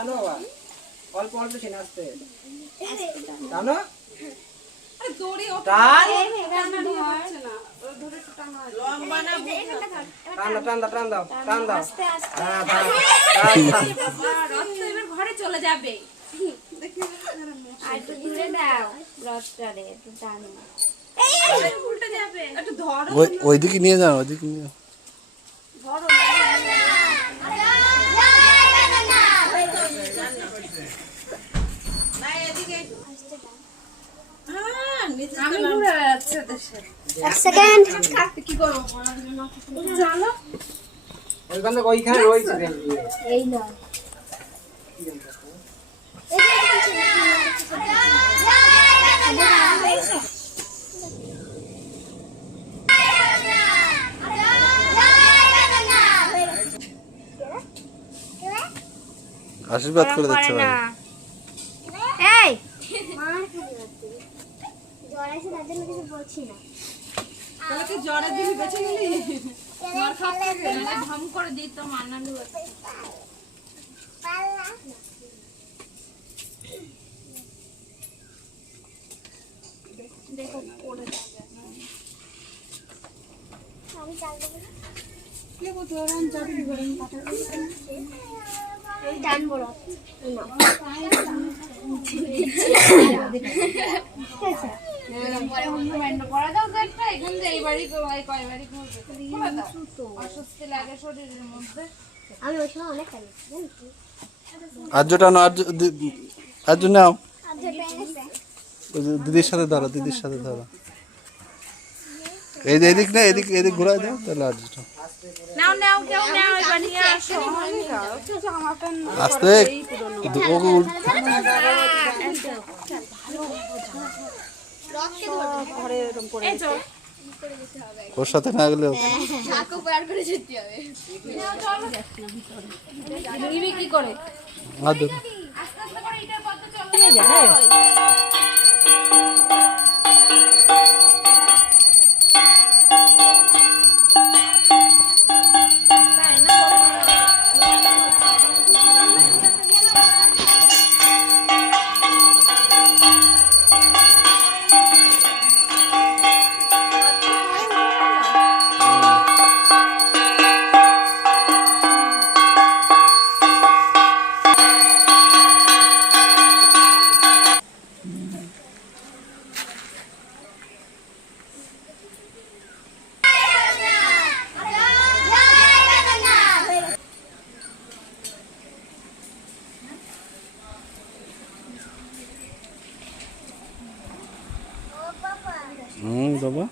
টানো বাবা, অল্প অল্প ছেনে আসতে টানো, টান, টান দাও, টান দাও, ঘরে চলে যাবে। ওইদিকে নিয়ে যান, ওইদিকে নিয়ে যান। ওইখানে রয়েছে এই না আশীর্বাদ করে দিচ্ছে ভাই। এই মার খালি হচ্ছে জ্বর আছে তার জন্য কিছু বলছি না। তাহলে তুই জ্বরের দিন বেঁচে গেলি, মার খাচ্ছে না ঢম করে দিত মানালু। দেখো পড়ে যাবে। আমি চাল দেব না। দেখো জোরান যাবে গরম পাতা। এই ডান বড় না পরে অন্য ব্যান্ড করা দাও তো একটা, এখান থেকে এই বাড়ি কয় বাড়ি করবে অস্বস্তি লাগে শরীরের মধ্যে। আমি ওই সময় অনেক খাই জানিস আর্যটা না, আর্য নাও, আর যেটা এনেছে ওই যে দিদির সাথে ধরো, দিদির সাথে ধরো। এই যে এদিক না, এদিক এদিক ঘুরাই দাও, তাহলে আর্যটা নাও নাও কেউ নাও এবার নিয়ে আসো। আস্তে ওকে ওর সাথে না গেলে কি করে হাত ধরো। আস্তে আস্তে করে এটার পথে চলো। বাবা